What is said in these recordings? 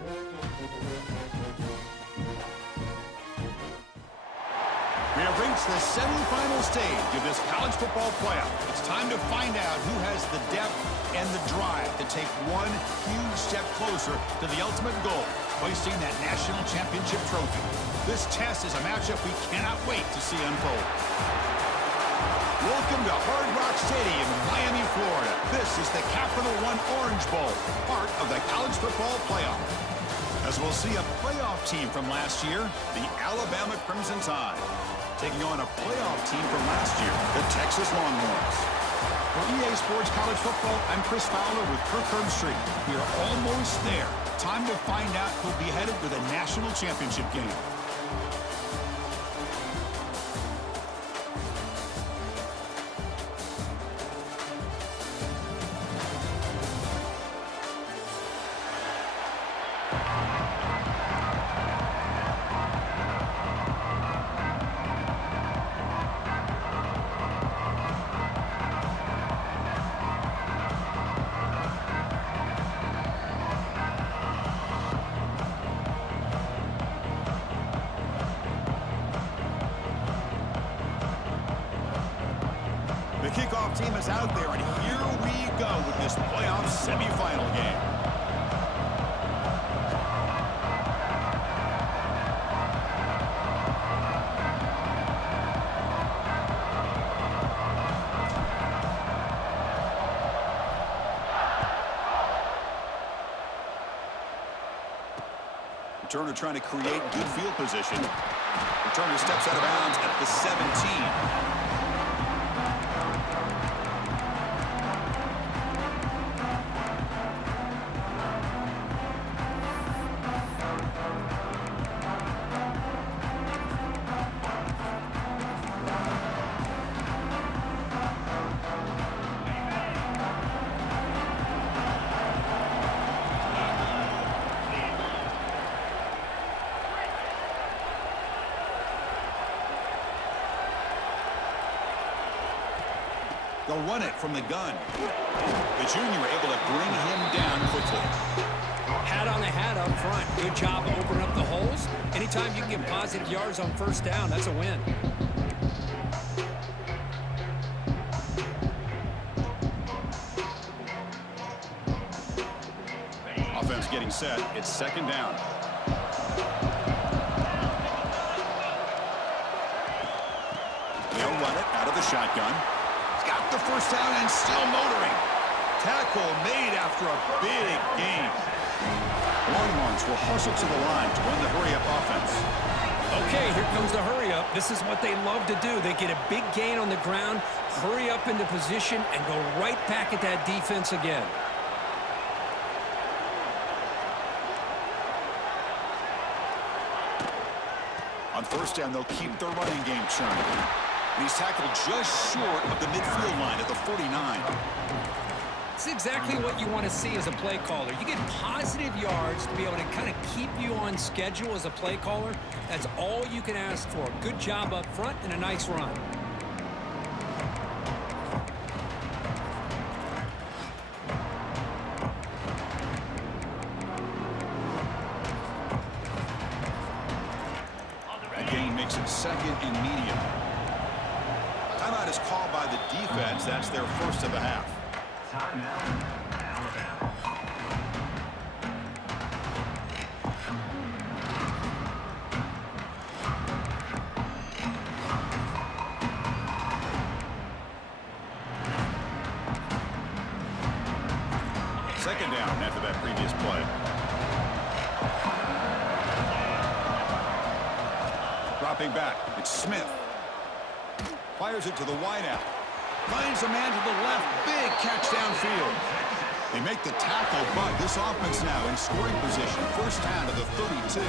We have reached the semifinal stage of this college football playoff. It's time to find out who has the depth and the drive to take one huge step closer to the ultimate goal, hoisting that national championship trophy. This test is a matchup we cannot wait to see unfold. Welcome to Hard Rock Stadium in Miami, Florida. This is the Capital One Orange Bowl, part of the college football playoff. As we'll see a playoff team from last year, the Alabama Crimson Tide, taking on a playoff team from last year, the Texas Longhorns. For EA Sports College Football, I'm Chris Fowler with Kirk Herbstreit. We are almost there. Time to find out who'll be headed to the national championship game. The kickoff team is out there, and here we go with this playoff semifinal game. Returner trying to create good field position. Returner steps out of bounds at the 17. They'll run it from the gun. The junior able to bring him down quickly. Hat on the hat up front. Good job opening up the holes. Anytime you can get positive yards on first down, that's a win. Offense getting set. It's second down. They'll run it out of the shotgun. Got the first down and still motoring. Tackle made after a big gain. Longhorns will hustle to the line to run the hurry-up offense. Okay, here comes the hurry-up. This is what they love to do. They get a big gain on the ground, hurry up into position, and go right back at that defense again. On first down, they'll keep their running game churning. And he's tackled just short of the midfield line at the 49. It's exactly what you want to see as a play caller. You get positive yards to be able to kind of keep you on schedule as a play caller. That's all you can ask for. Good job up front and a nice run. The gain makes it second and medium. Timeout is called by the defense. That's their first of the half. Timeout, Alabama. Second down after that previous play. Dropping back, it's Smith. Fires it to the wideout. Finds a man to the left. Big catch downfield. They make the tackle, but this offense now in scoring position. First down to the 32.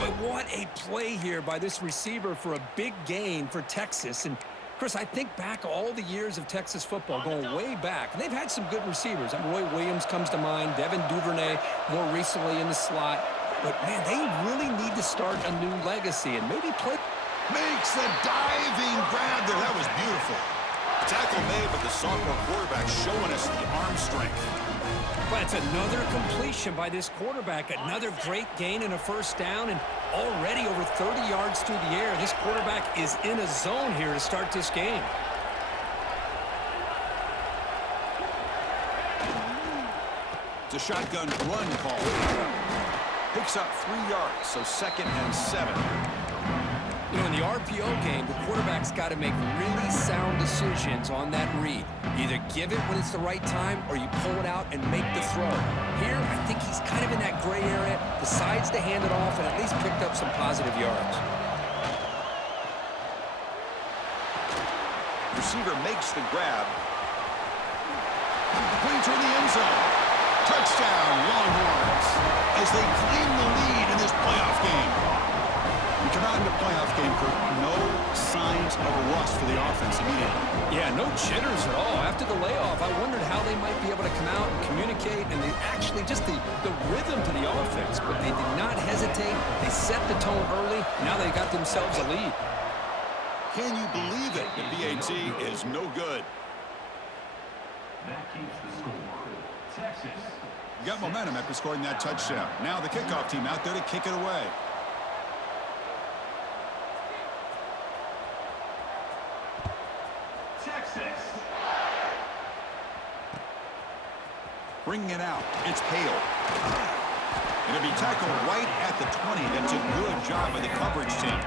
But what a play here by this receiver for a big gain for Texas. And, Chris, I think back all the years of Texas football, going way back. And they've had some good receivers. Roy Williams comes to mind. Devin Duvernay more recently in the slot. But, man, they really need to start a new legacy and maybe play. Makes the diving grab there. That was beautiful. Tackle made, but the sophomore quarterback showing us the arm strength. But it's another completion by this quarterback. Another great gain and a first down, and already over 30 yards through the air. This quarterback is in a zone here to start this game. It's a shotgun run call. Picks up 3 yards, so 2nd and 7. You know, in the RPO game, the quarterback's got to make really sound decisions on that read. Either give it when it's the right time or you pull it out and make the throw. Here, I think he's kind of in that gray area, decides to hand it off and at least picked up some positive yards. Receiver makes the grab. Complete toward the end zone. Touchdown, Longhorns, as they claim the lead in this playoff game. We come out in the playoff game for no signs of rust for the offense immediately. Yeah, no jitters at all. After the layoff, I wondered how they might be able to come out and communicate and actually just the rhythm to the offense. But they did not hesitate. They set the tone early. Now they got themselves a lead. Can you believe it? The BAT is no good. That keeps the score. Texas. Got momentum after scoring that touchdown. Now the kickoff team out there to kick it away. Texas. Bringing it out. It's Hale. It'll be tackled right at the 20. That's a good job by the coverage team.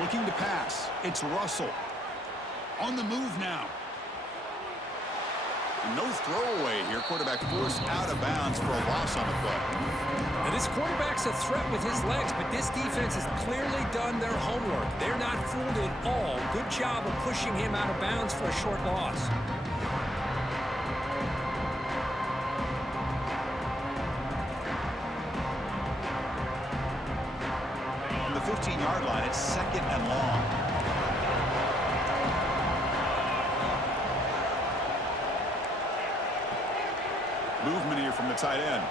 Looking to pass. It's Russell. On the move now. No throwaway here. Quarterback forced out of bounds for a loss on the play. Now, this quarterback's a threat with his legs, but this defense has clearly done their homework. They're not fooled at all. Good job of pushing him out of bounds for a short loss. On the 15-yard line, it's 2nd and long. Movement here from the tight end.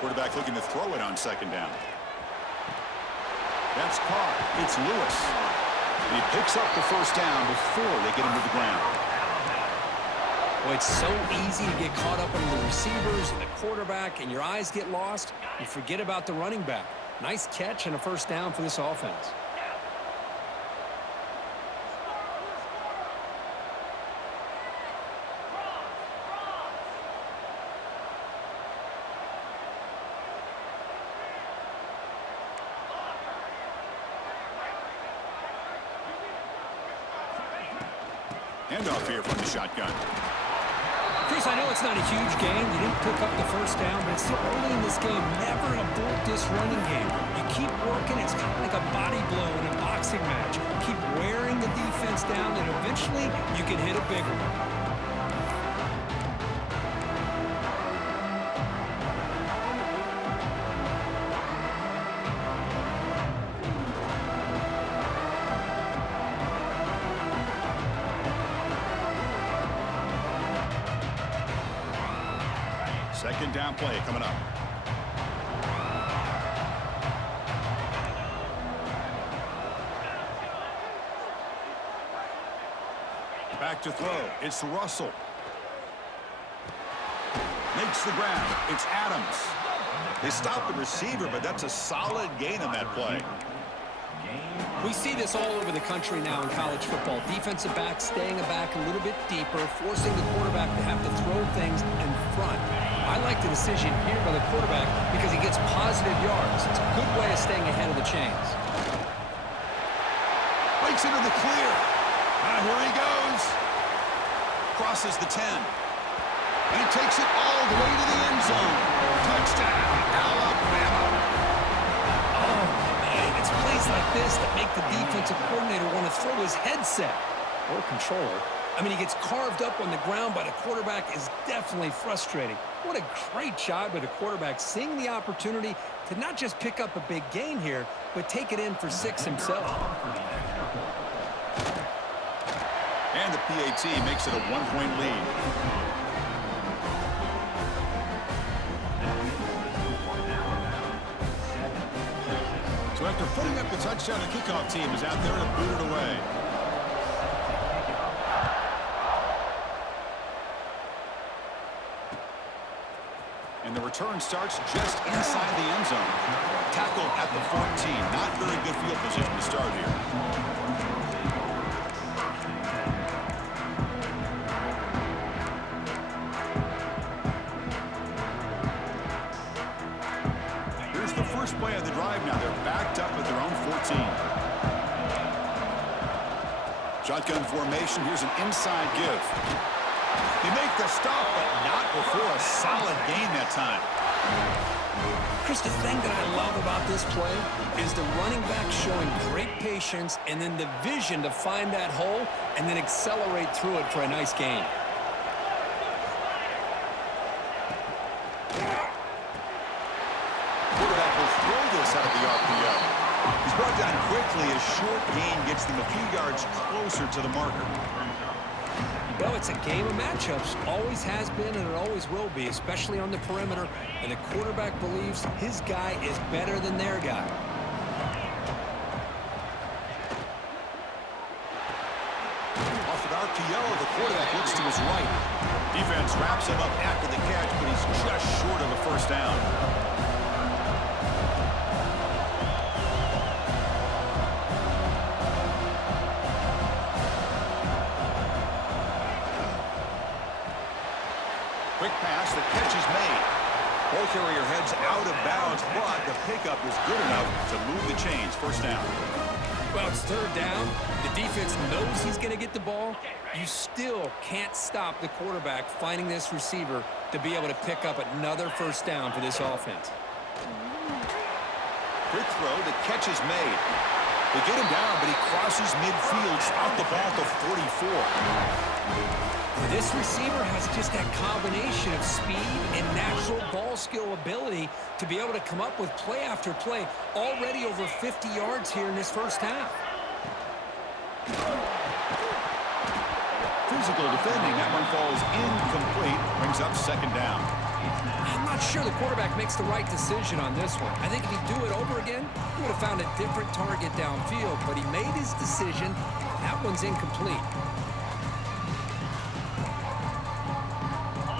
Quarterback looking to throw it on 2nd down. That's caught. It's Lewis. And he picks up the first down before they get him to the ground. Well, it's so easy to get caught up on the receivers and the quarterback, and your eyes get lost. You forget about the running back. Nice catch and a first down for this offense. Handoff here from the shotgun. Chris, I know it's not a huge game. You didn't pick up the first down, but it's still early in this game. Never abort this running game. You keep working. It's kind of like a body blow in a boxing match. Keep wearing the defense down, and eventually you can hit a big one. Second down play coming up. Back to throw. It's Russell. Makes the grab. It's Adams. They stopped the receiver, but that's a solid gain on that play. We see this all over the country now in college football. Defensive backs staying back a little bit deeper, forcing the quarterback to have to throw things in front. I like the decision here by the quarterback because he gets positive yards. It's a good way of staying ahead of the chains. Breaks into the clear. Here he goes. Crosses the 10. And he takes it all the way to the end zone. Touchdown, Alabama. Oh, man, it's plays like this that make the defensive coordinator want to throw his headset or controller I mean, he gets carved up on the ground by the quarterback is definitely frustrating. What a great job by the quarterback, seeing the opportunity to not just pick up a big gain here, but take it in for 6 himself. And the PAT makes it a 1-point lead. So after putting up the touchdown, the kickoff team is out there to boot it away. And the return starts just inside the end zone. Tackled at the 14. Not very good field position to start here. Here's the first play of the drive now. They're backed up at their own 14. Shotgun formation. Here's an inside give. They make the stop, but not before a solid gain that time. Chris, the thing that I love about this play is the running back showing great patience and then the vision to find that hole and then accelerate through it for a nice gain. Quarterback will throw this out of the RPO. He's brought down quickly. A short gain gets them a few yards closer to the marker. Well, it's a game of matchups. Always has been and it always will be, especially on the perimeter. And the quarterback believes his guy is better than their guy. Off an RPO, the quarterback looks to his right. Defense wraps him up after the catch, but he's just short of a first down. Quick pass, the catch is made. Ball carrier heads out of bounds, but the pickup is good enough to move the chains. First down. Well, it's third down. The defense knows he's going to get the ball. You still can't stop the quarterback finding this receiver to be able to pick up another first down for this offense. Quick throw, the catch is made. They get him down, but he crosses midfield, out the ball to 44. This receiver has just that combination of speed and natural ball skill ability to be able to come up with play after play. Already over 50 yards here in this first half. Physical defending. That one falls incomplete. Brings up second down. I'm not sure the quarterback makes the right decision on this one. I think if he'd do it over again, he would have found a different target downfield. But he made his decision. That one's incomplete.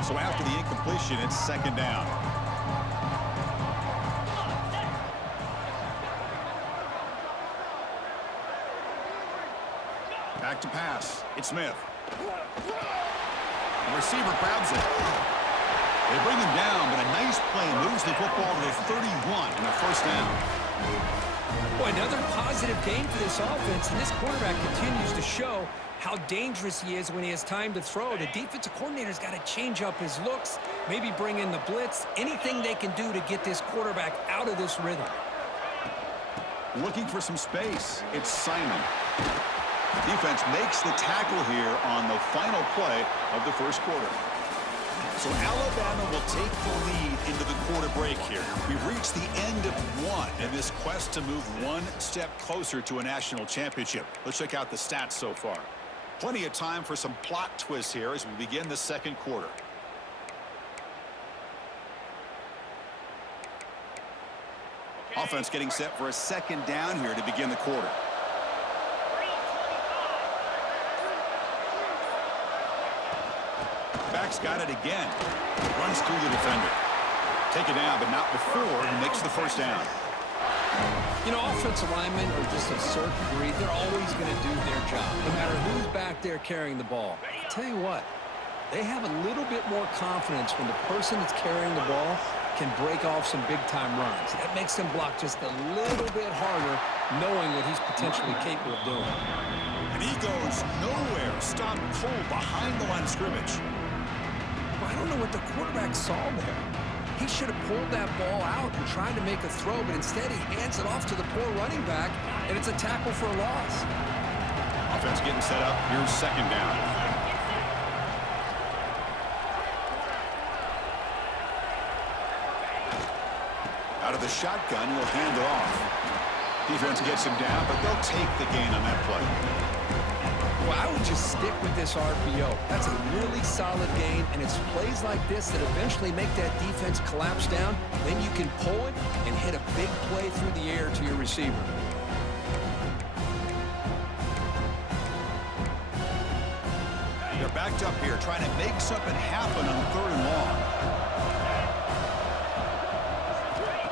So after the incompletion, it's second down. Back to pass. It's Smith. The receiver grabs it. They bring him down, but a nice play moves the football to the 31 and a first down. Boy, another positive game for this offense, and this quarterback continues to show how dangerous he is when he has time to throw. The defensive coordinator's got to change up his looks, maybe bring in the blitz, anything they can do to get this quarterback out of this rhythm. Looking for some space. It's Simon. Defense makes the tackle here on the final play of the first quarter. So Alabama will take the lead into the quarter break here. We've reached the end of one in this quest to move one step closer to a national championship. Let's check out the stats so far. Plenty of time for some plot twists here as we begin the second quarter. Offense getting set for a second down here to begin the quarter. Back's got it again. Runs through the defender. Take it down, but not before he makes the first down. You know, offensive linemen are just a certain breed. They're always going to do their job, no matter who's back there carrying the ball. I'll tell you what, they have a little bit more confidence when the person that's carrying the ball can break off some big-time runs. That makes them block just a little bit harder, knowing what he's potentially capable of doing. And he goes nowhere. Stopped cold behind the line of scrimmage. Well, I don't know what the quarterback saw there. He should have pulled that ball out and tried to make a throw, but instead he hands it off to the poor running back, and it's a tackle for a loss. Offense getting set up. Here's second down. Out of the shotgun, he'll hand it off. Defense gets him down, but they'll take the gain on that play. Well, I would just stick with this RPO. That's a really solid gain, and it's plays like this that eventually make that defense collapse down. Then you can pull it and hit a big play through the air to your receiver. They're backed up here, trying to make something happen on 3rd and long.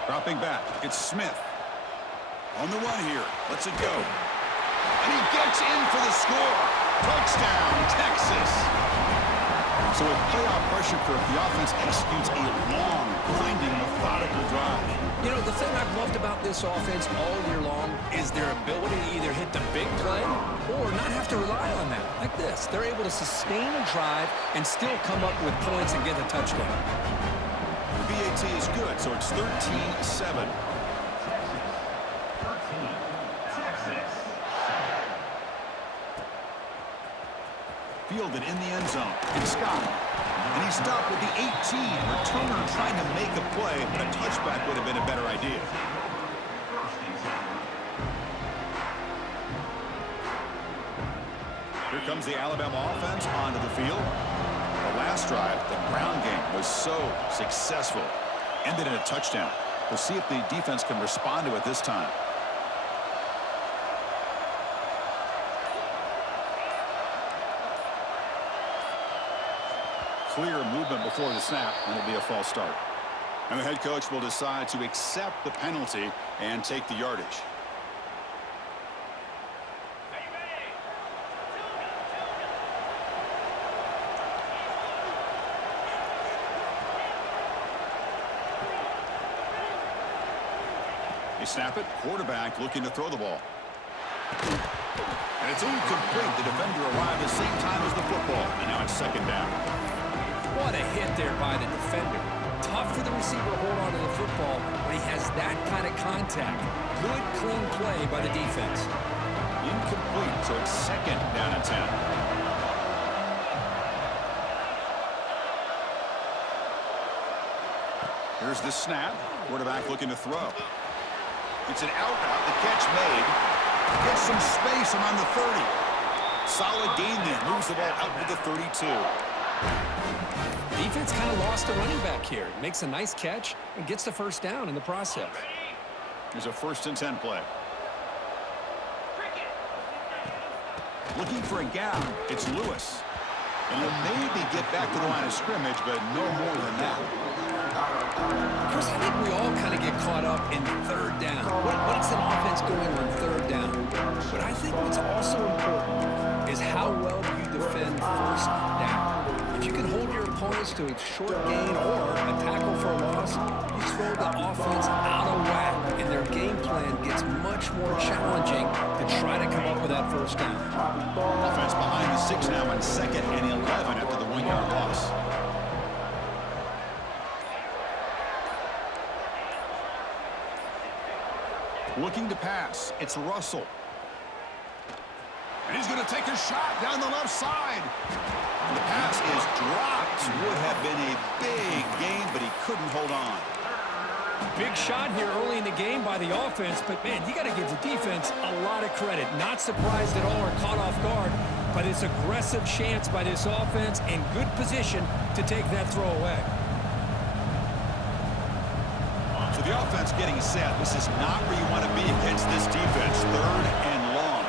Dropping back, it's Smith. On the run here, lets it go. And he gets in for the score. Touchdown, Texas. So with playoff pressure curve, the offense executes a long, grinding, methodical drive. You know, the thing I've loved about this offense all year long is their ability to either hit the big play or not have to rely on that. Like this, they're able to sustain a drive and still come up with points and get a touchdown. The BAT is good, so it's 13-7. Fielded in the end zone. It's Scott. And he stopped with the 18. Returner trying to make a play, but a touchback would have been a better idea. Here comes the Alabama offense onto the field. The last drive, the ground game, was so successful. Ended in a touchdown. We'll see if the defense can respond to it this time. Clear movement before the snap, and it'll be a false start. And the head coach will decide to accept the penalty and take the yardage. They snap it, quarterback looking to throw the ball. And it's incomplete. The defender arrived at the same time as the football, and now it's 2nd down. What a hit there by the defender. Tough for the receiver to hold on to the football when he has that kind of contact. Good, clean play by the defense. Incomplete, so it's 2nd down and 10. Here's the snap. Quarterback looking to throw. It's an out route. The catch made. Gets some space around the 30. Solid gain there. Moves the ball out to the 32. Defense kind of lost a running back here. Makes a nice catch and gets the 1st down in the process. Here's a 1st and 10 play. Looking for a gap. It's Lewis. And he'll maybe get back to the line of scrimmage, but no more than that. Chris, I think we all kind of get caught up in 3rd down. What's an offense going on 3rd down? But I think what's also important is how well you defend 1st down. If you can hold your opponents to a short gain or a tackle for a loss, you throw the offense out of whack, and their game plan gets much more challenging to try to come up with that 1st down. Offense behind the 6 now on 2nd and 11 after the 1-yard loss. Looking to pass. It's Russell. And he's going to take a shot down the left side. The pass is dropped. Would have been a big gain, but he couldn't hold on. Big shot here early in the game by the offense, but, man, you got to give the defense a lot of credit. Not surprised at all or caught off guard by this aggressive chance by this offense in good position to take that throw away. So the offense getting set. This is not where you want to be against this defense. 3rd and long.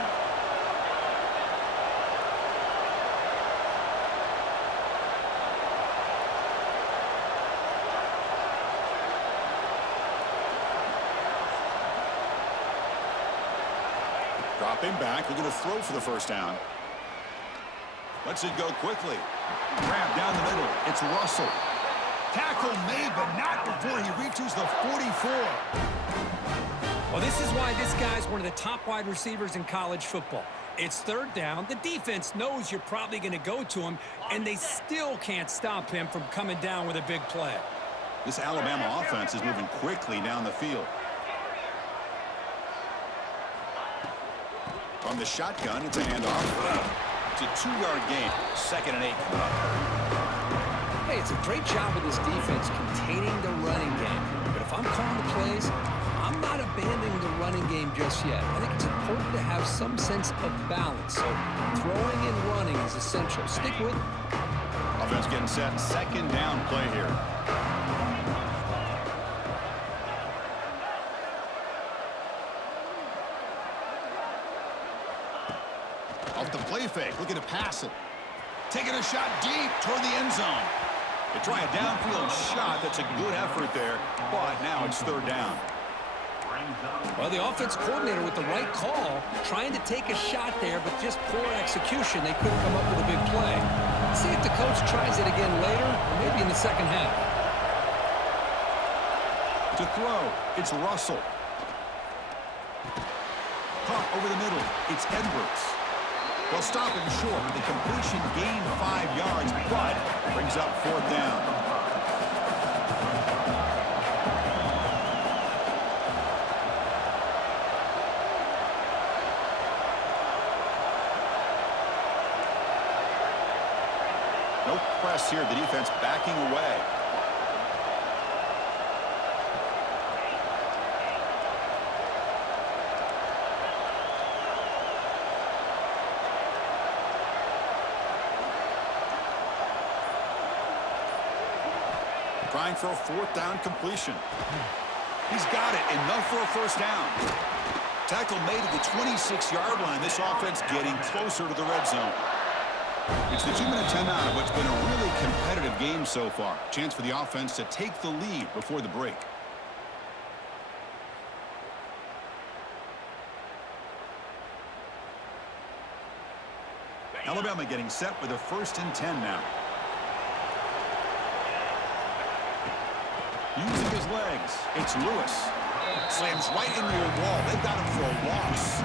Dropping back. They're going to throw for the 1st down. Lets it go quickly. Grab down the middle. It's Russell. Tackle made, but not before he reaches the 44. Well, this is why this guy's one of the top wide receivers in college football. It's 3rd down. The defense knows you're probably going to go to him, and they still can't stop him from coming down with a big play. This Alabama offense is moving quickly down the field. From the shotgun, it's a handoff. It's a 2-yard gain. 2nd and 8 coming up. Hey, it's a great job of this defense containing the running game. But if I'm calling the plays, I'm not abandoning the running game just yet. I think it's important to have some sense of balance. So throwing and running is essential. Stick with it. Offense getting set. Second down play here. Off the play fake. Looking to pass it. Taking a shot deep toward the end zone. They try a downfield shot. That's a good effort there. But now it's third down. Well, the offense coordinator with the right call, trying to take a shot there, but just poor execution. They couldn't come up with a big play. Let's see if the coach tries it again later, or maybe in the second half. To throw, it's Russell. Caught over the middle, it's Edwards. They'll stop him short. The completion gained 5 yards, but brings up fourth down. No press here. The defense backing away. Trying for a fourth down completion. He's got it. Enough for a first down. Tackle made at the 26-yard line. This offense getting closer to the red zone. It's the 2-minute timeout of what's been a really competitive game so far. Chance for the offense to take the lead before the break. Alabama getting set with a 1st and 10 now. Using his legs, it's Lewis. Slams right into a wall. They've got him for a loss.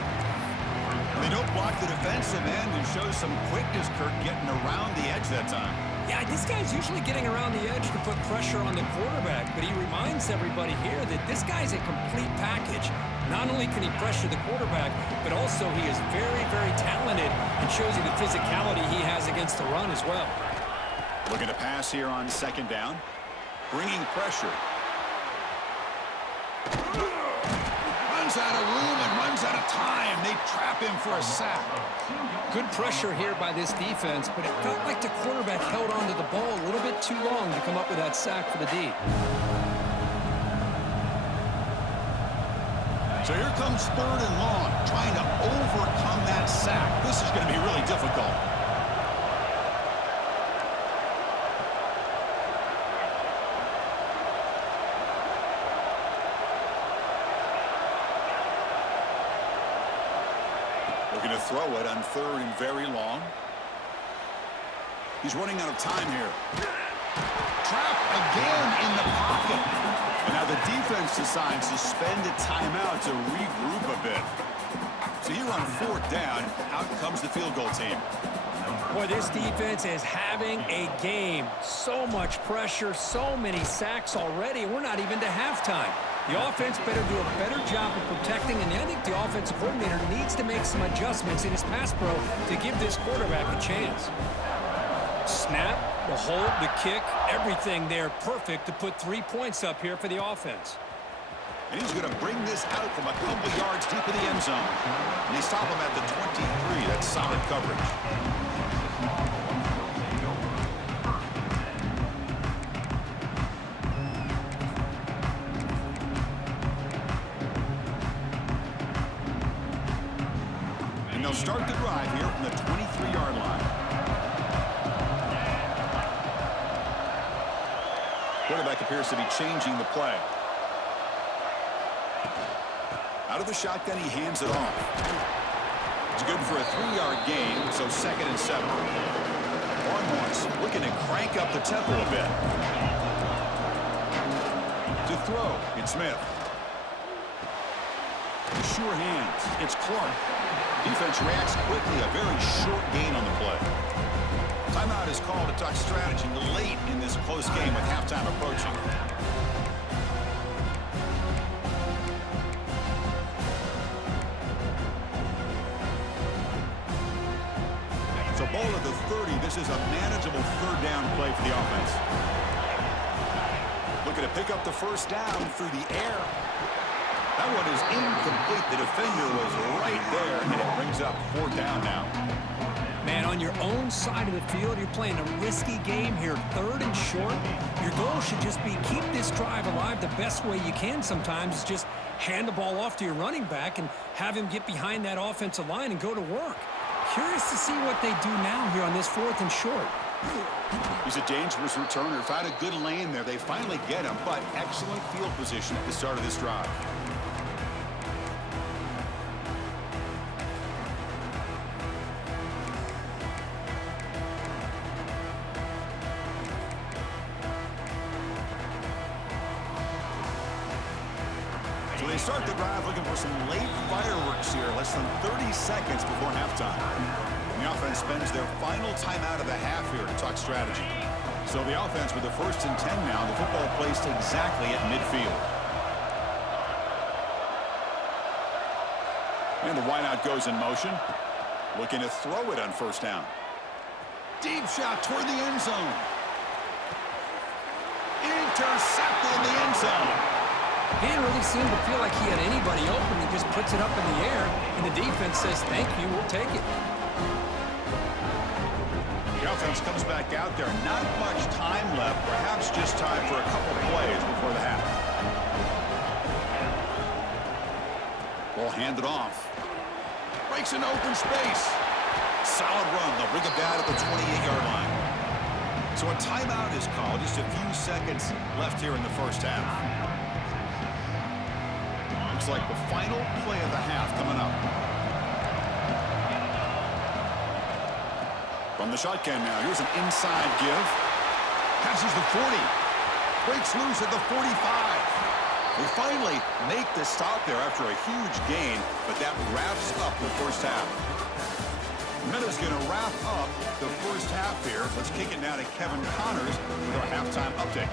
They don't block the defensive end and show some quickness, Kirk, getting around the edge that time. Yeah, this guy's usually getting around the edge to put pressure on the quarterback, but he reminds everybody here that this guy's a complete package. Not only can he pressure the quarterback, but also he is very, very talented and shows you the physicality he has against the run as well. Looking to pass here on second down. Bringing pressure. Runs out of room and runs out of time. They trap him for a sack. Good pressure here by this defense, but it felt like the quarterback held onto the ball a little bit too long to come up with that sack for the D. So here comes third and long, trying to overcome that sack. This is going to be really difficult. Looking to throw it on third and very long. He's running out of time here. Trapped again in the pocket. And now the defense decides to spend a timeout to regroup a bit. So here on fourth down, out comes the field goal team. Boy, this defense is having a game. So much pressure, so many sacks already, and we're not even to halftime. The offense better do a better job of protecting, and I think the offensive coordinator needs to make some adjustments in his pass pro to give this quarterback a chance. Snap, the hold, the kick, everything there perfect to put 3 points up here for the offense. And he's going to bring this out from a couple yards deep in the end zone. And they stop him at the 23. That's solid coverage. And they'll start the drive here from the 23-yard line. Quarterback appears to be changing the play. Out of the shotgun, he hands it off. It's good for a 3-yard gain, so 2nd and 7. Longhorns looking to crank up the tempo a bit. To throw, it's Smith. Sure hands, it's Clark. Defense reacts quickly, a very short gain on the play. Timeout is called to talk strategy late in this close game with halftime approaching. So ball at the 30. This is a manageable third down play play for the offense. Looking to pick up the first down through the air. That one is incomplete. The defender was right there, and it brings up 4th down now. Man, on your own side of the field, you're playing a risky game here, 3rd and short. Your goal should just be keep this drive alive the best way you can sometimes is just hand the ball off to your running back and have him get behind that offensive line and go to work. Curious to see what they do now here on this 4th and short. He's a dangerous returner. Found a good lane there. They finally get him, but excellent field position at the start of this drive. So they start the drive looking for some late fireworks here, less than 30 seconds before halftime. And the offense spends their final timeout of the half here to talk strategy. So the offense with the 1st and 10 now, the football placed exactly at midfield. And the wideout goes in motion, looking to throw it on 1st down. Deep shot toward the end zone. Intercepted in the end zone. He didn't really seem to feel like he had anybody open. He just puts it up in the air, and the defense says, thank you, we'll take it. The offense comes back out there. Not much time left. Perhaps just time for a couple plays before the half. Ball handed off. Breaks into open space. Solid run. They'll bring it down at the 28-yard line. So a timeout is called. Just a few seconds left here in the 1st half. Looks like the final play of the half coming up. From the shotgun now, here's an inside give. Passes the 40. Breaks loose at the 45. They finally make the stop there after a huge gain, but that wraps up the 1st half. Minutes going to wrap up the 1st half here. Let's kick it now to Kevin Connors with our halftime update.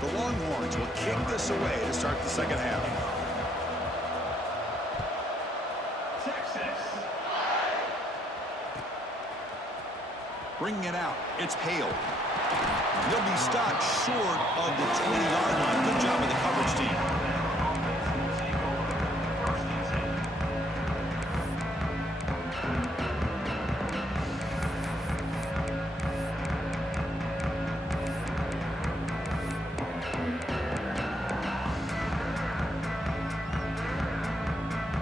The Longhorns will kick this away to start the 2nd half. Texas. Bringing it out. It's Hale. He'll be stopped short of the 20-yard line. Good job of the coverage team.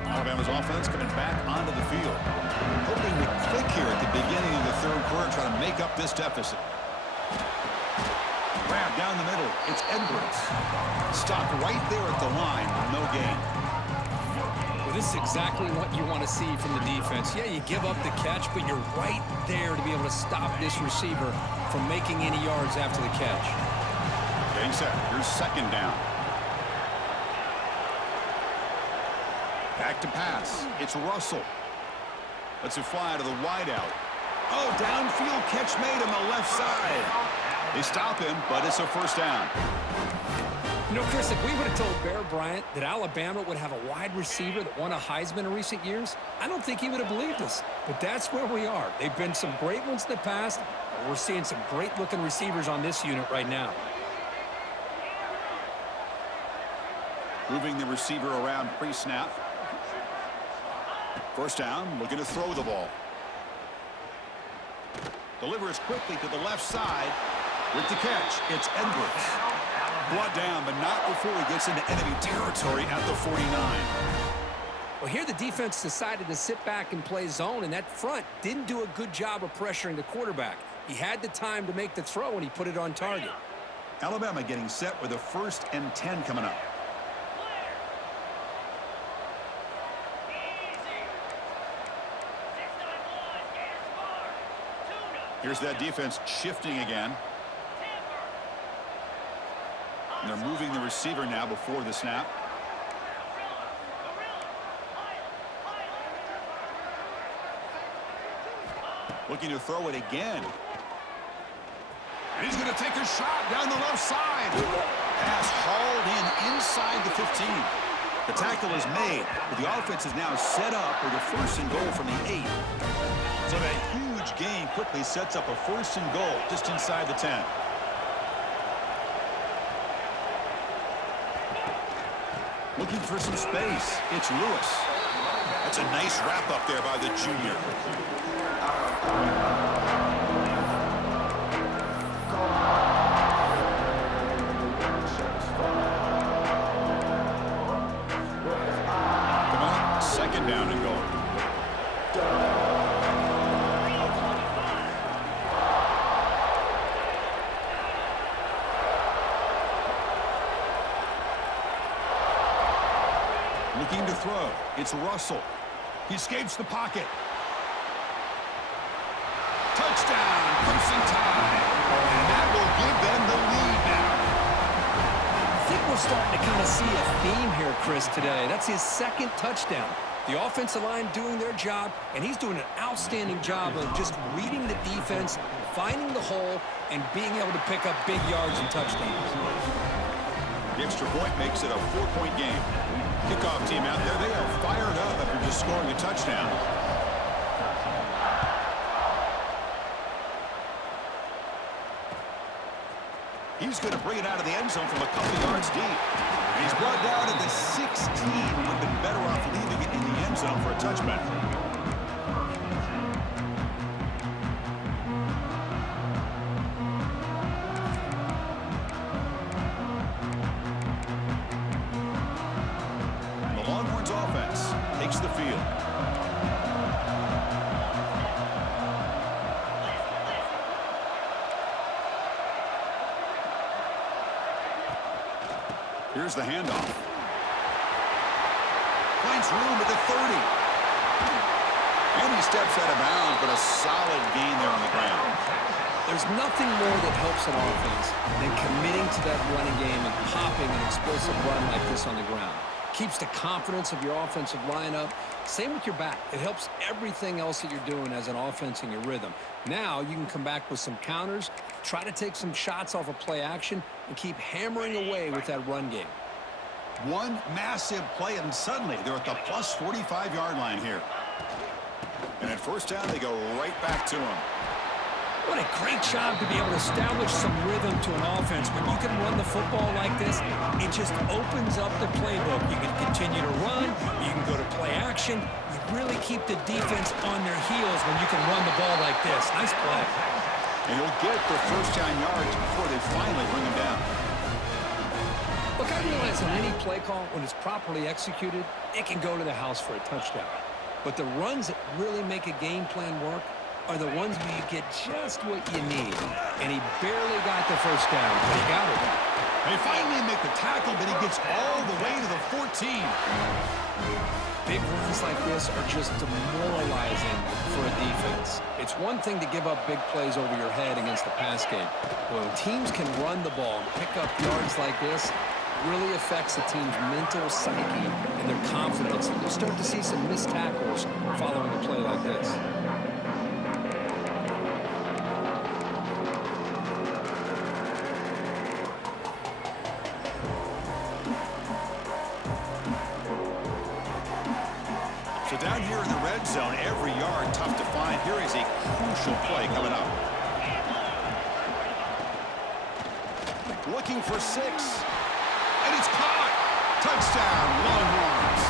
Alabama's offense coming back onto the field. Hoping to click here at the beginning of the 3rd quarter, trying to make up this deficit. Grab down the middle. It's Edwards. Stopped right there at the line. No gain. Well, this is exactly what you want to see from the defense. Yeah, you give up the catch, but you're right there to be able to stop this receiver from making any yards after the catch. Getting set. Here's 2nd down. Back to pass. It's Russell. Lets it fly to the wideout. Oh, downfield catch made on the left side. They stop him, but it's a 1st down. You know, Chris, if we would have told Bear Bryant that Alabama would have a wide receiver that won a Heisman in recent years, I don't think he would have believed us. But that's where we are. They've been some great ones in the past, and we're seeing some great-looking receivers on this unit right now. Moving the receiver around pre-snap. 1st down, looking to throw the ball. Delivers quickly to the left side. With the catch, it's Edwards. Brought down, but not before he gets into enemy territory at the 49. Well, here the defense decided to sit back and play zone, and that front didn't do a good job of pressuring the quarterback. He had the time to make the throw, and he put it on target. Alabama getting set with a 1st and 10 coming up. Here's that defense shifting again. And they're moving the receiver now before the snap. Looking to throw it again. And he's going to take a shot down the left side. Pass hauled in inside the 15. The tackle is made, but the offense is now set up with a 1st and goal from the 8. So that huge huge gain quickly sets up a 1st and goal just inside the 10. Looking for some space. It's Lewis. That's a nice wrap up there by the junior. Come on, 2nd down and goal. Looking to throw. It's Russell. He escapes the pocket. Touchdown, Crimson Tide. And that will give them the lead now. I think we're starting to kind of see a theme here, Chris, today. That's his 2nd touchdown. The offensive line doing their job, and he's doing an outstanding job of just reading the defense, finding the hole, and being able to pick up big yards and touchdowns. The extra point makes it a 4-point game. Kickoff team out there, they are fired up after just scoring a touchdown. He's going to bring it out of the end zone from a couple yards deep. And he's brought down at the 16. Would have been better off leaving it in the end zone for a touchback. The Longhorns offense takes the field. Here's the handoff. Finds room at the 30. And he steps out of bounds, but a solid gain there on the ground. There's nothing more that helps an offense than committing to that running game and popping an explosive run like this on the ground. Keeps the confidence of your offensive lineup. Same with your back. It helps everything else that you're doing as an offense in your rhythm. Now you can come back with some counters, try to take some shots off of play action, and keep hammering away with that run game. One massive play, and suddenly they're at the plus 45-yard line here. And at 1st down, they go right back to him. What a great job to be able to establish some rhythm to an offense. When you can run the football like this, it just opens up the playbook. You can continue to run. You can go to play action. You really keep the defense on their heels when you can run the ball like this. Nice play. And he'll get the 1st down yards before they finally bring him down. Look, I realize on any play call, when it's properly executed, it can go to the house for a touchdown. But the runs that really make a game plan work are the ones where you get just what you need. And he barely got the 1st down, but he got it. They finally make the tackle, but he gets all the way to the 14. Big runs like this are just demoralizing for a defense. It's one thing to give up big plays over your head against the pass game. When teams can run the ball and pick up yards like this, it really affects the team's mental psyche and their confidence. And you'll start to see some missed tackles following a play like this. So down here in the red zone, every yard tough to find. Here is a crucial play coming up. Looking for 6. And it's caught. Touchdown, Longhorns.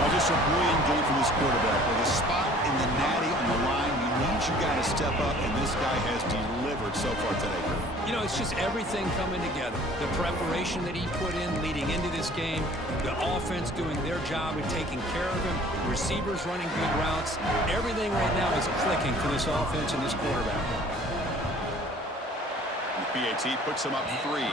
Well, just a brilliant game from this quarterback. With a spot in the natty on the line, you need your guy to step up, and this guy has delivered so far today. You know, it's just everything coming together. The preparation that he put in leading into this game, the offense doing their job of taking care of him, receivers running good routes. Everything right now is clicking for this offense and this quarterback. BAT puts him up 3.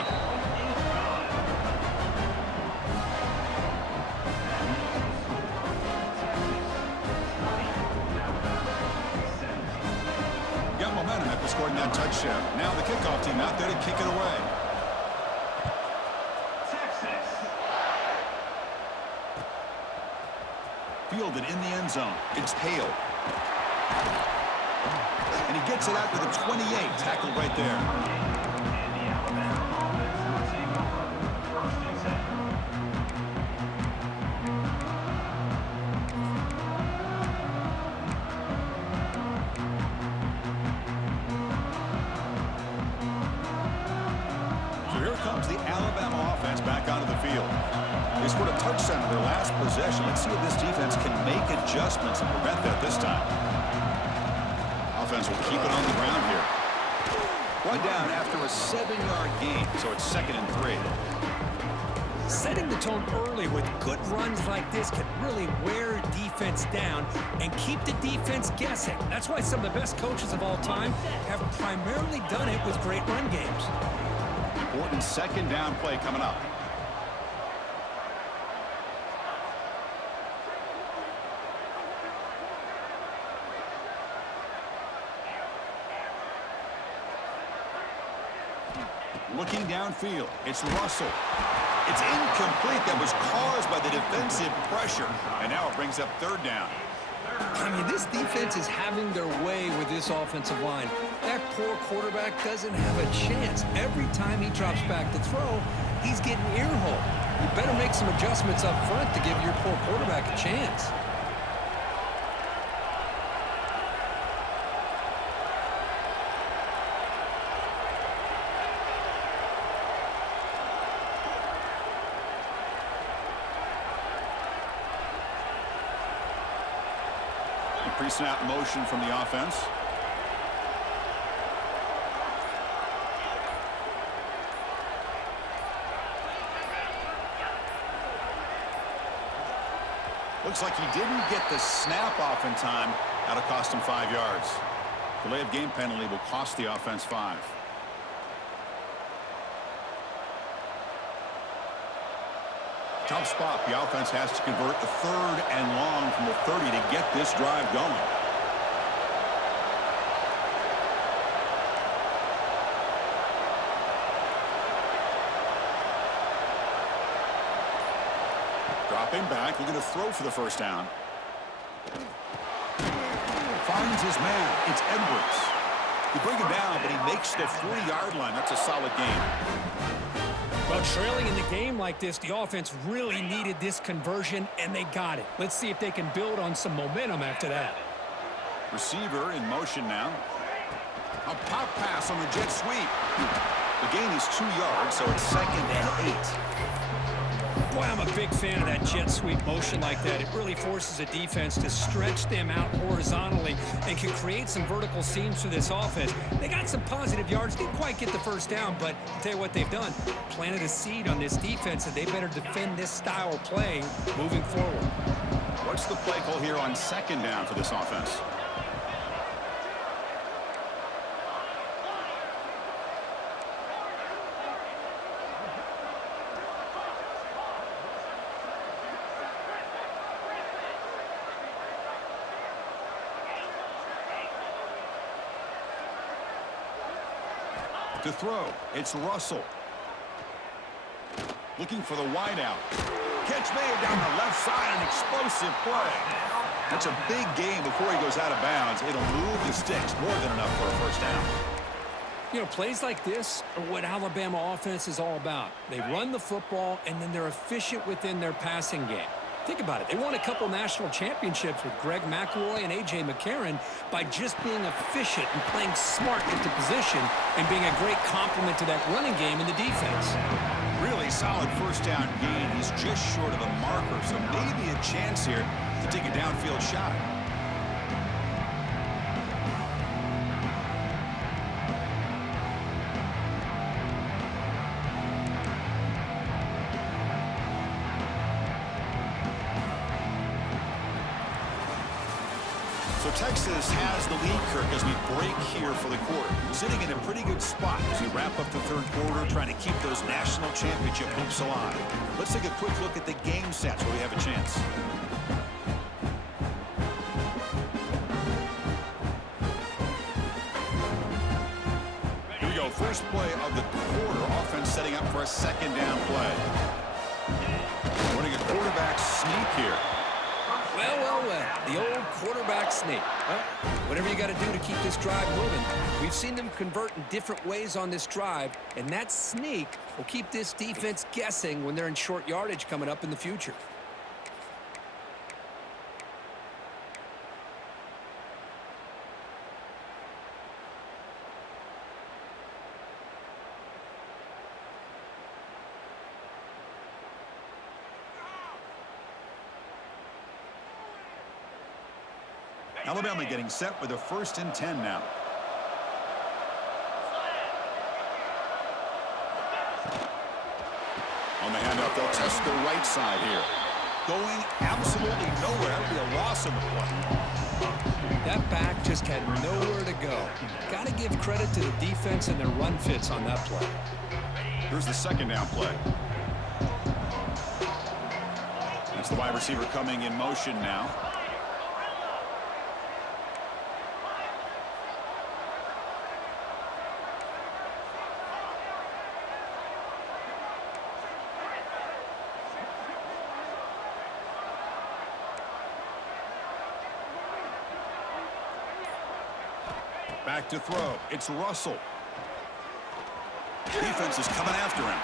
Got momentum after scoring that touchdown. Now the kickoff team out there to kick it away. Texas. Fielded in the end zone. It's Hale. And he gets it out to the 28. Tackled right there. comes the Alabama offense back onto the field. They scored a touchdown in their last possession. Let's see if this defense can make adjustments and prevent that this time. Offense will keep it on the ground here. One down after a 7-yard gain, so it's 2nd and 3. Setting the tone early with good runs like this can really wear a defense down and keep the defense guessing. That's why some of the best coaches of all time have primarily done it with great run games. Important 2nd down play coming up. Looking downfield, it's Russell. It's incomplete. That was caused by the defensive pressure. And now it brings up 3rd down. I mean, this defense is having their way with this offensive line. That poor quarterback doesn't have a chance. Every time he drops back to throw, he's getting earholed. You better make some adjustments up front to give your poor quarterback a chance. Pre-snap motion from the offense. Looks like he didn't get the snap off in time. That'll cost him 5 yards. Delay of game penalty will cost the offense 5. Tough spot. The offense has to convert a 3rd and long from the 30 to get this drive going. Dropping back, looking to throw for the 1st down. Finds his man. It's Edwards. You bring him down, but he makes the 3-yard line. That's a solid game. Well, trailing in the game like this, the offense really needed this conversion, and they got it. Let's see if they can build on some momentum after that. Receiver in motion now. A pop pass on the jet sweep. The gain is 2 yards, so it's 2nd and 8. Boy, I'm a big fan of that jet sweep motion like that. It really forces a defense to stretch them out horizontally and can create some vertical seams for this offense. They got some positive yards. Didn't quite get the 1st down, but I'll tell you what they've done. Planted a seed on this defense, and they better defend this style of play moving forward. What's the play call here on 2nd down for this offense? To throw, it's Russell. Looking for the wideout. Catch made down the left side, an explosive play. That's a big gain before he goes out of bounds. It'll move the sticks, more than enough for a 1st down. You know, plays like this are what Alabama offense is all about. They run the football, and then they're efficient within their passing game. Think about it. They won a couple national championships with Greg McElroy and A.J. McCarron by just being efficient and playing smart into position and being a great complement to that running game in the defense. Really solid 1st down gain. He's just short of a marker, so maybe a chance here to take a downfield shot. So Texas has the lead, Kirk, as we break here for the quarter. Sitting in a pretty good spot as we wrap up the 3rd quarter, trying to keep those national championship hopes alive. Let's take a quick look at the game stats where we have a chance. Here we go. First play of the quarter. Offense setting up for a 2nd down play. Running a quarterback sneak here. Well, well, well, the old quarterback sneak. Well, whatever you got to do to keep this drive moving. We've seen them convert in different ways on this drive, and that sneak will keep this defense guessing when they're in short yardage coming up in the future. Alabama getting set with a 1st and 10 now. On the handoff, they'll test the right side here. Going absolutely nowhere. That would be a loss in the play. That back just had nowhere to go. Got to give credit to the defense and their run fits on that play. Here's the 2nd down play. That's the wide receiver coming in motion now. Back to throw. It's Russell. Defense is coming after him.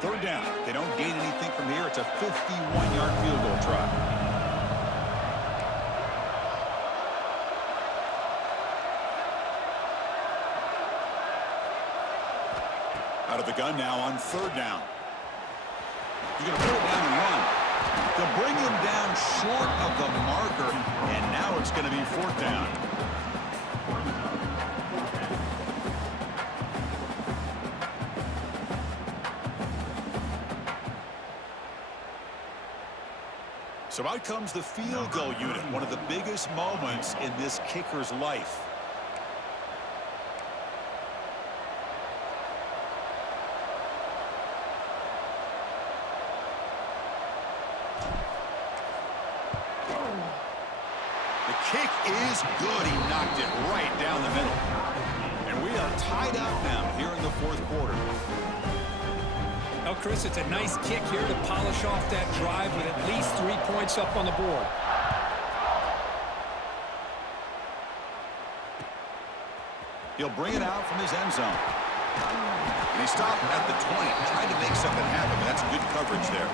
Third down. They don't gain anything from here. It's a 51-yard field goal try. Out of the gun now on 3rd down. He's going to put it down and run. They'll bring him down short of the marker, and now it's going to be 4th down. So out comes the field goal unit, one of the biggest moments in this kicker's life. Kick is good. He knocked it right down the middle. And we are tied up now here in the 4th quarter. Well, Chris, it's a nice kick here to polish off that drive with at least 3 points up on the board. He'll bring it out from his end zone. And he stopped at the 20, trying to make something happen, but that's good coverage there.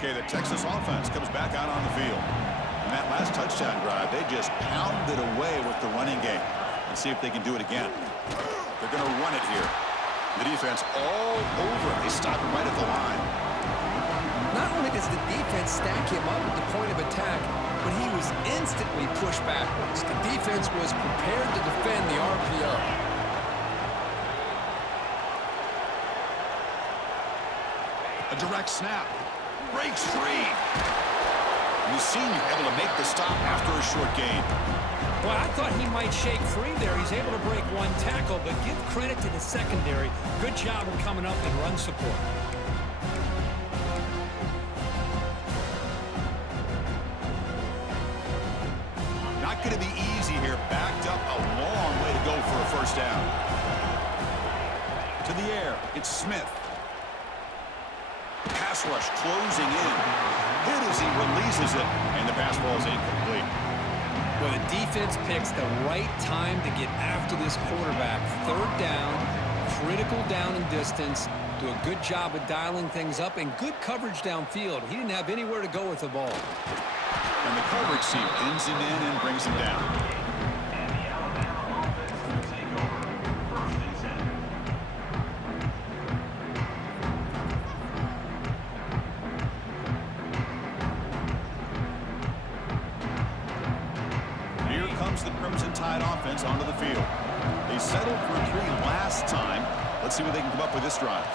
Okay, the Texas offense comes back out on the field. And that last touchdown drive, they just pounded away with the running game. Let's see if they can do it again. They're going to run it here. The defense all over it. They stop him right at the line. Not only does the defense stack him up at the point of attack, but he was instantly pushed backwards. The defense was prepared to defend the RPO. A direct snap. Breaks free. And the senior able to make the stop after a short gain. Well, I thought he might shake free there. He's able to break one tackle, but give credit to the secondary. Good job of coming up and run support. Not going to be easy here. Backed up a long way to go for a 1st down. To the air. It's Smith. Pass rush closing in. Hit as he releases it, and the pass ball is incomplete. Well, the defense picks the right time to get after this quarterback. 3rd down, critical down and distance. Do a good job of dialing things up and good coverage downfield. He didn't have anywhere to go with the ball. And the coverage team pins him in and brings him down. The Crimson Tide offense onto the field. They settled for 3 last time. Let's see what they can come up with this drive.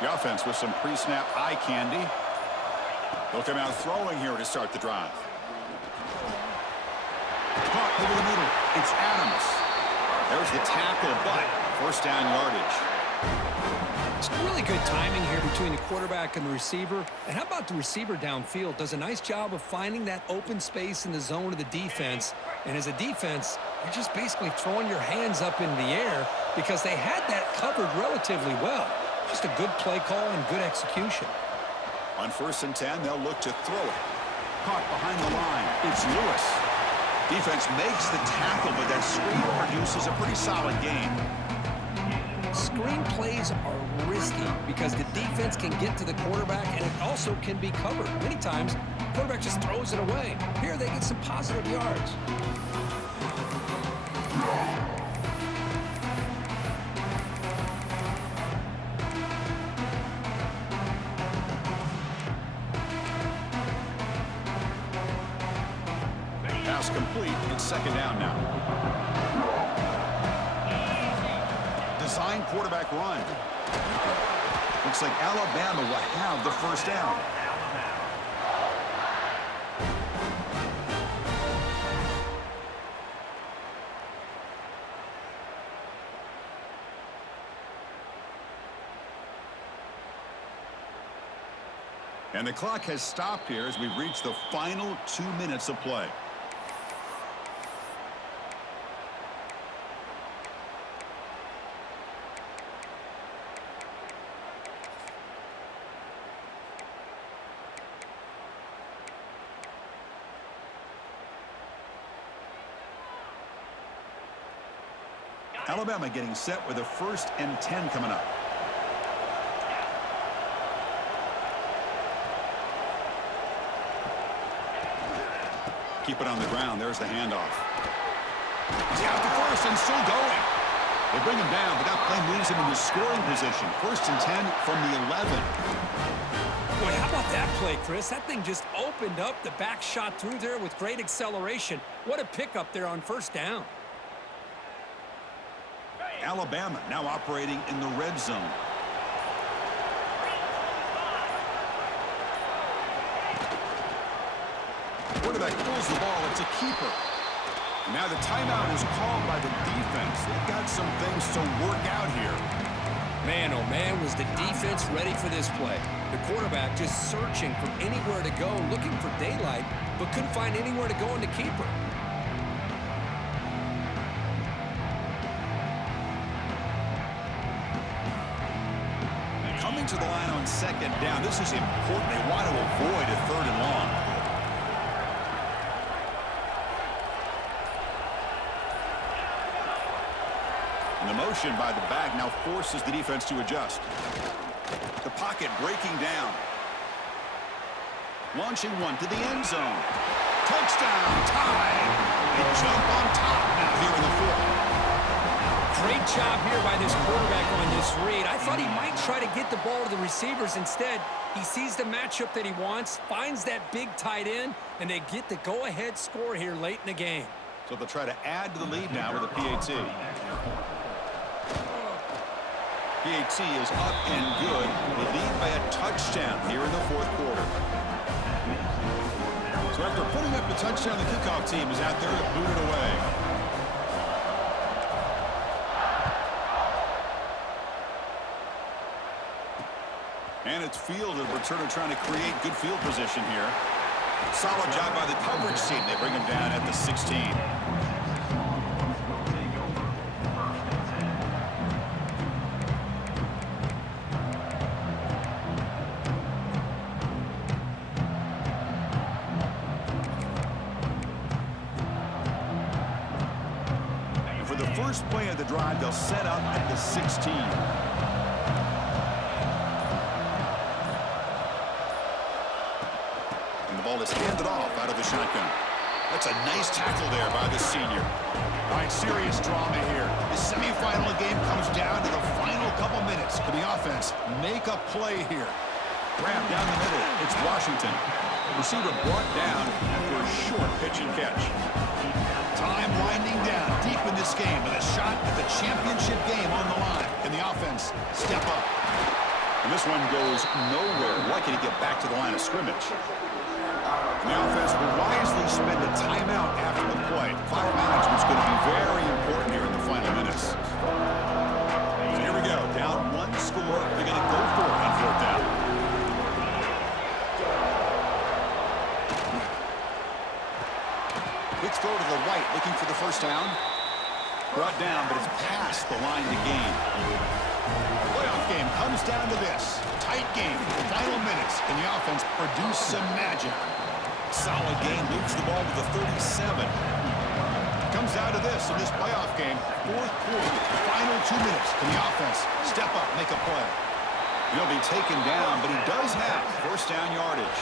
The offense with some pre-snap eye candy. They'll come out throwing here to start the drive. Caught over the middle. It's Adams. There's the tackle, but 1st down yardage. It's really good timing here between the quarterback and the receiver. And how about the receiver downfield? Does a nice job of finding that open space in the zone of the defense. And as a defense, you're just basically throwing your hands up in the air because they had that covered relatively well. Just a good play call and good execution. On 1st and 10, they'll look to throw it. Caught behind the line. It's Lewis. Defense makes the tackle, but that screen produces a pretty solid gain. Screen plays are risky because the defense can get to the quarterback, and it also can be covered. Many times, the quarterback just throws it away. Here, they get some positive yards. Pass complete. It's second down now. Design quarterback run. Looks like Alabama will have the first down. And the clock has stopped here as we've reached the final 2 minutes of play. Alabama getting set with a 1st and 10 coming up. Keep it on the ground. There's the handoff. He's got the first and still going. They bring him down, but that play moves him into scoring position. 1st and 10 from the 11. Boy, how about that play, Chris? That thing just opened up. The back shot through there with great acceleration. What a pickup there on 1st down. Alabama now operating in the red zone. Quarterback pulls the ball. It's a keeper. And now the timeout is called by the defense. They've got some things to work out here. Man, oh man, was the defense ready for this play. The quarterback just searching for anywhere to go, looking for daylight, but couldn't find anywhere to go in the keeper. Coming to the line on 2nd down. This is important. They want to avoid a 3rd and long. And the motion by the back now forces the defense to adjust. The pocket breaking down. Launching one to the end zone. Touchdown, tied. They jump on top now here in the 4th. Great job here by this quarterback on this read. I thought he might try to get the ball to the receivers. Instead, he sees the matchup that he wants, finds that big tight end, and they get the go-ahead score here late in the game. So they'll try to add to the lead now with a PAT. PAT is up and good. They lead by a touchdown here in the 4th quarter. So after putting up the touchdown, the kickoff team is out there to boot it away. And it's fielded. Returner trying to create good field position here. Solid job by the coverage team. They bring him down at the 16. And for the first play of the drive, they'll set up at the 16. Ball is handed off out of the shotgun. That's a nice tackle there by the senior. All right, serious drama here. The semifinal game comes down to the final couple minutes. Can the offense make a play here? Grab down the middle. It's Washington. Receiver brought down after a short pitch and catch. Time winding down deep in this game with a shot at the championship game on the line. Can the offense step up? And this one goes nowhere. Why can he get back to the line of scrimmage? The offense will wisely spend a timeout after the play. Clock management's going to be very important here in the final minutes. So here we go. Down 1 score. They're going to go for it on 4th down. Quick throw to the right, looking for the first down. Brought down, but it's past the line to gain. The playoff game comes down to this. Tight game. Final minutes. Can the offense produce some magic? Solid game, moves the ball to the 37. Comes down to this in this playoff game. 4th quarter, the final 2 minutes. Can the offense step up, make a play? He'll be taken down, but he does have first down yardage.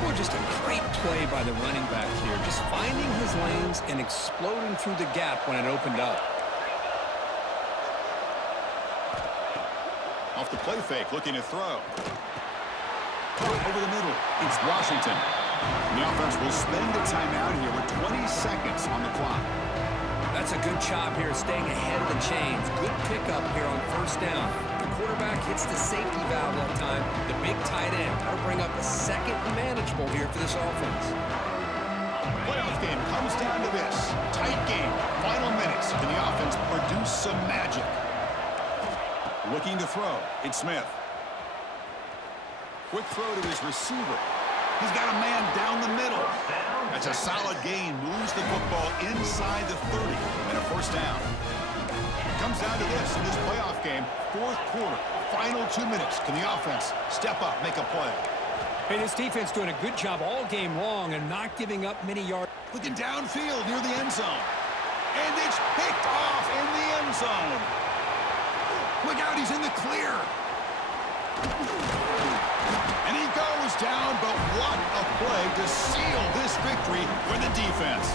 Boy, just a great play by the running back here. Just finding his lanes and exploding through the gap when it opened up. Off the play fake, looking to throw. Caught over the middle. It's Washington. The offense will spend a timeout here with 20 seconds on the clock. That's a good job here, staying ahead of the chains. Good pickup here on first down. The quarterback hits the safety valve that time. The big tight end. That'll bring up a second manageable here for this offense. Playoff game comes down to this. Tight game. Final minutes. Can the offense produce some magic? Looking to throw. It's Smith. Quick throw to his receiver. He's got a man down the middle. That's a solid gain. Moves the football inside the 30 and a first down. It comes down to this in this playoff game. Fourth quarter. Final 2 minutes. Can the offense step up, make a play? Hey, this defense doing a good job all game long and not giving up many yards. Looking downfield near the end zone. And it's picked off in the end zone. Look out, he's in the clear. And he goes down, but what a play to seal this victory for the defense.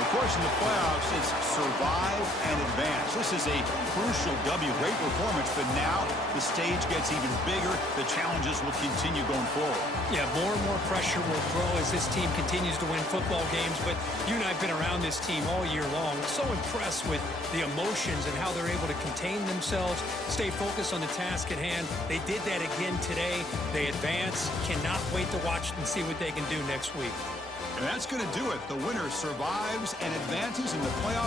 Of course, in the playoffs, it's survive and advance. This is a crucial W. Great performance, but now the stage gets even bigger. The challenges will continue going forward. Yeah, more and more pressure will grow as this team continues to win football games, but you and I have been around this team all year long. So impressed with the emotions and how they're able to contain themselves, stay focused on the task at hand. They did that again today. They advance. Cannot wait to watch and see what they can do next week. And that's going to do it. The winner survives and advances in the playoffs.